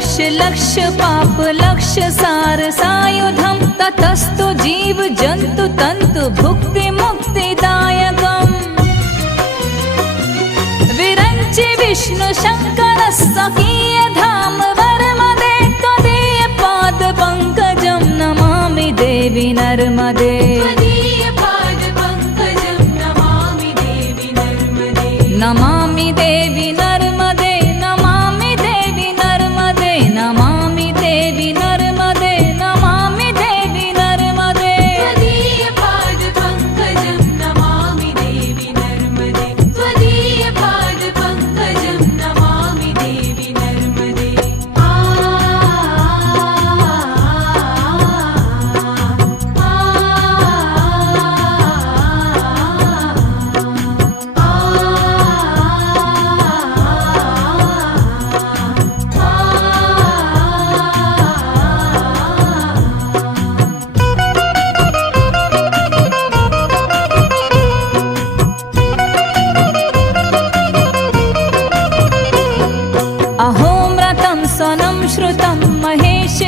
लक्ष लक्ष पाप लक्ष सार सायुधं ततस्तु जीव जन्तु तन्तु भुक्ति मुक्तिदायकम् विरञ्चि विष्णु शङ्कर सखीय धाम वर्मदे त्वदीय पाद पंकजं नमामि देवी नर्मदे नमामि देवी नर्मदे नमामि देवी नर्मदे नमामि देवी नर्मदे नमामि देवी नर्मदे त्वदीय पाद पंकजं नमामि देवी नर्मदे त्वदीय पाद पंकजं नमामि देवी नर्मदे अहोम्रतं स्वनं श्रुतं महेश